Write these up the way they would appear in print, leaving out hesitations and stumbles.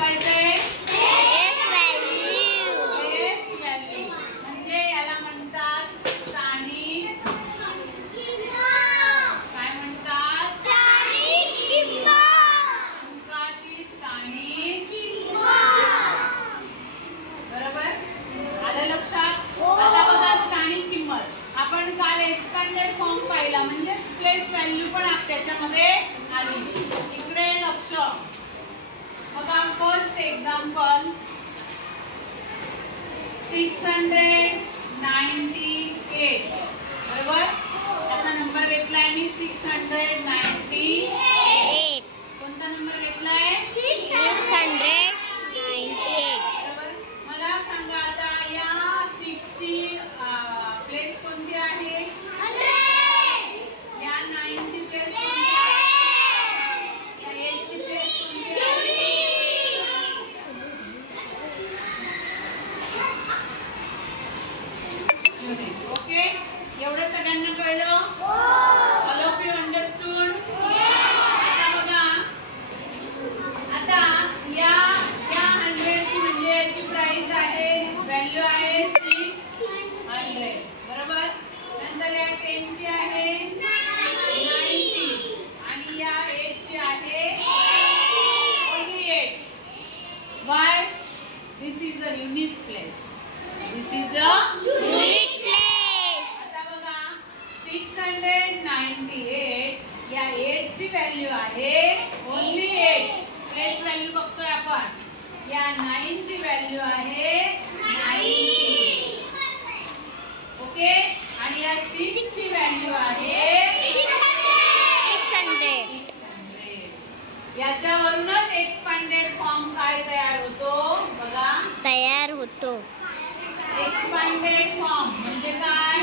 शिकायचंय? Place value. Place value म्हणजे याला म्हणतात स्थानिक. काय म्हणतात? स्थानिक किंमत. अंकाची स्थानिक. बरोबर आलं लक्षात? आता बघा स्थानिक किंमत. आपण काल एक्सपांडेड फॉर्म पाहिला म्हणजे प्लेस व्हॅल्यू पण त्याच्यामध्ये आली. इकडे लक्ष बघा. फर्स्ट एक्झाम्पल 698 बरोबर. असा नंबर घेतलाय मी 698. कोणता नंबर घेतलाय? 698. बरोबर. मला सांगा आता या 6 ची प्लेस कोणती आहे? 100. या 9 ची प्लेस कोणती आहे? या 8 ची प्लेस कोणती आहे? ओके. एवढं सगळ्यांना कळलं? All of you understood? आता बघा. आता या 100 ची म्हणजे याची प्राइस आहे, व्हॅल्यू आहे 600 बरोबर. नंतर या 10 ची आहे 90 आणि या 8 ची आहे only 8. Why? This is a unique place. This is a Unique place. आता बघा 698 या 8 ची व्हॅल्यू आहे only 8. प्लेस व्हॅल्यू बघतोय आपण. या 9 ची व्हॅल्यू आहे 90. ओके. आणि या 6 ची व्हॅल्यू आहे 600. याच्यावरूनच एक्सपांडेड फॉर्म काय तयार होतो बघा. तयार होतो. एक्सपांडेड फॉर्म म्हणजे काय?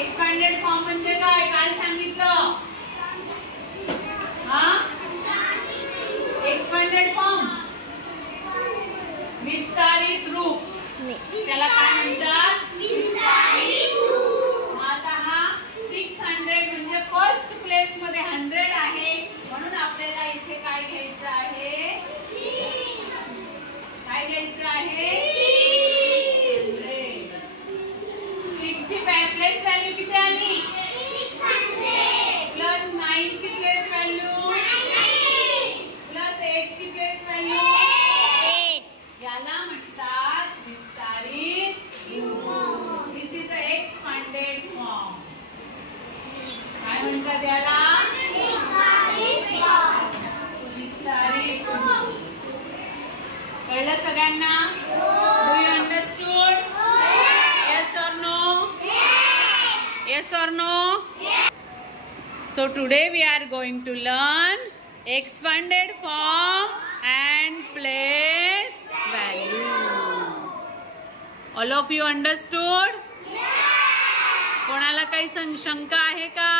एक्सपांडेड फॉर्म म्हणजे काय? काल सांगितलं. हा एक्सपांडेड फॉर्म विस्तारित रूप. त्याला काय म्हणतात? विस्तारित रूप. आता हा 600 म्हणजे फर्स्ट प्लेस मध्ये 100 आहे म्हणून आपल्याला इथे काय घ्यायचं आहे? काय घ्यायचं आहे? 6 ची प्लेस व्हॅल्यू किती आली? 600. प्लस 9 ची प्लेस व्हॅल्यू प्लस 8 ची प्लेस व्हॅल्यू. 8. याला म्हणतात विस्तारित रूप. दिस इज अ एक्सपांडेड फॉर्म. काय म्हणतात याला? विस्तारित रूप. कळलं सगळ्यांना? Do you understood? येस और no? Yes or no? So today we are going to learn expanded form and place value. All of you understood? कोणाला काही शंका आहे का?